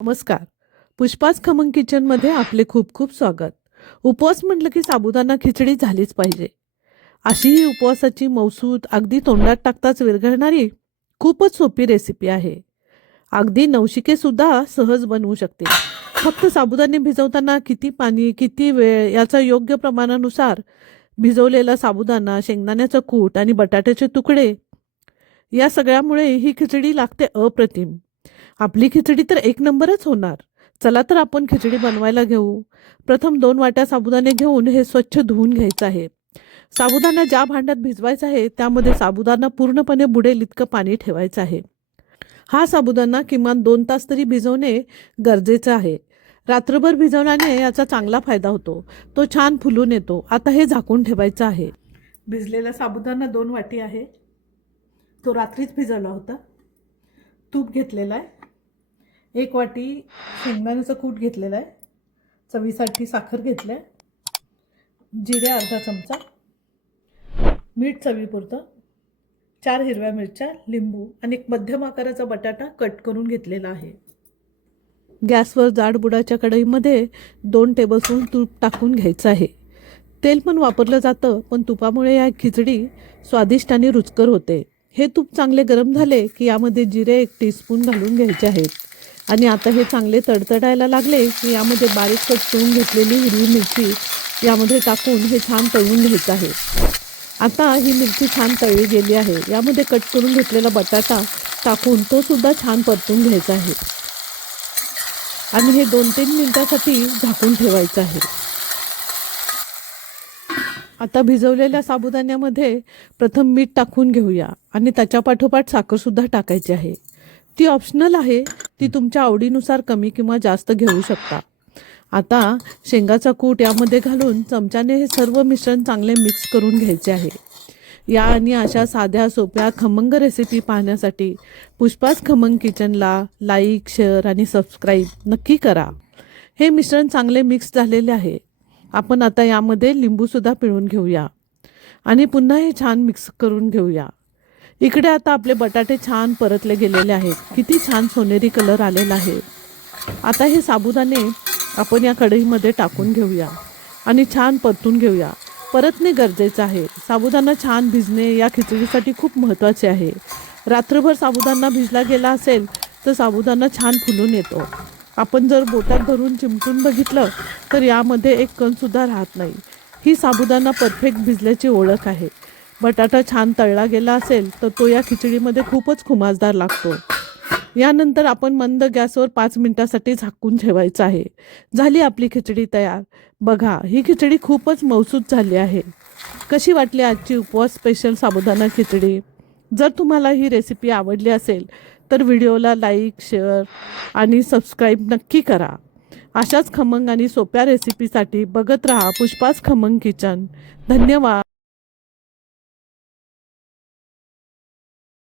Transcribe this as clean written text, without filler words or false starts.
नमस्कार. पुष्पाच खमंग किचनमध्ये आपले खूप खूप स्वागत. उपवास म्हटलं की साबुदाणा खिचडी झालीच पाहिजे. अशी ही उपवासाची मौसूद अगदी तोंडात टाकताच विरघळणारी खूपच सोपी रेसिपी आहे. अगदी नवशिके सुद्धा सहज बनवू शकते. फक्त साबुदाणे भिजवताना किती पाणी, किती वेळ याचा योग्य प्रमाणानुसार भिजवलेला साबुदाणा, शेंगदाण्याचं कूट आणि बटाट्याचे तुकडे या सगळ्यामुळे ही खिचडी लागते अप्रतिम. आपली खिचडी तर एक नंबरच होणार. चला तर आपण खिचडी बनवायला घेऊ. प्रथम 2 वाट्या साबुदाणे घेऊन हे स्वच्छ धुवून घ्यायचं आहे. साबुदाणा ज्या भांड्यात भिजवायचा आहे त्यामध्ये साबुदाणा पूर्णपणे बुडेल इतकं पाणी ठेवायचं आहे. हा साबुदाणा किमान 2 तास तरी भिजवणे गरजेचं आहे. रात्रभर भिजवल्याने याचा चांगला फायदा होतो. तो छान फुलून येतो. आता हे झाकून ठेवायचं आहे. भिजलेला साबुदाणा 2 वाटी आहे. तो रात्रीच भिजवला होता. तूप घेतलेला आहे. 1 वाटी शेंगदाण्याचं कूट घेतलेलं आहे. चवीसाठी साखर घेतलं आहे. जिरे अर्धा चमचा, मीठ चवीपुरतं, 4 हिरव्या मिरच्या, लिंबू आणि एक मध्यम आकाराचा बटाटा कट करून घेतलेला आहे. गॅसवर जाड बुडाच्या कढईमध्ये 2 टेबलस्पून तूप टाकून घ्यायचं आहे. तेल पण वापरलं जातं, पण तुपामुळे या खिचडी स्वादिष्ट आणि रुचकर होते. हे तूप चांगले गरम झाले की यामध्ये जिरे 1 टीस्पून घालून घ्यायचे आहेत. आणि आता हे चांगले तडतडायला लागले की यामध्ये बारीक कट करून घेतलेली हिरवी मिरची यामध्ये टाकून हे छान तळून घ्यायचं आहे. आता ही मिरची छान तळली गेली आहे. यामध्ये कट करून घेतलेला बटाटा टाकून तो सुद्धा छान परतून घ्यायचा आहे आणि हे 2-3 मिनिटांसाठी झाकून ठेवायचं आहे. आता भिजवलेल्या साबुदाण्यामध्ये प्रथम मीठ टाकून घेऊया आणि त्याच्या पाठोपाठ साखरसुद्धा टाकायची आहे. ती ऑप्शनल आहे. ती तुमच्या आवडीनुसार कमी किंवा जास्त घेऊ शकता. आता शेंगाचा कूट यामध्ये घालून चमच्याने हे सर्व मिश्रण चांगले मिक्स करून घ्यायचे आहे. या आणि अशा साध्या सोप्या खमंग रेसिपी पाहण्यासाठी पुष्पाच खमंग किचनला लाईक, शेअर आणि सबस्क्राईब नक्की करा. हे मिश्रण चांगले मिक्स झालेले आहे. आपण आता यामध्ये लिंबूसुद्धा पिळून घेऊया आणि पुन्हा हे छान मिक्स करून घेऊया. इकडे आता आपले बटाटे छान परतले गेलेले आहेत. किती छान सोनेरी कलर आलेला आहे. आता हे साबुदाणे आपण या कढईमध्ये टाकून घेऊया आणि छान परतून घेऊया. परतणे गरजेचं आहे. साबुदाणा छान भिजणे या खिचडीसाठी खूप महत्त्वाचे आहे. रात्रभर साबुदाणा भिजला गेला असेल तर साबुदाणा छान फुलून येतो. आपण जर बोटात धरून चिमटून बघितलं तर यामध्ये एक कणसुद्धा राहत नाही. ही साबुदाणा परफेक्ट भिजल्याची ओळख आहे. बटाटा छान तळला गेला असेल तर तो या खिचडीमध्ये खूपच खुमासदार लागतो. यानंतर आपण मंद गॅसवर 5 मिनिटांसाठी झाकून ठेवायचं आहे. झाली आपली खिचडी तयार. बघा, ही खिचडी खूपच मौसूद झाली आहे. कशी वाटली आजची उपवास स्पेशल साबुदाणा खिचडी? जर तुम्हाला ही रेसिपी आवडली असेल तर व्हिडिओला लाईक, शेअर आणि सबस्क्राईब नक्की करा. अशाच खमंग आणि सोप्या रेसिपीसाठी बघत राहा पुष्पाच खमंग किचन. धन्यवाद.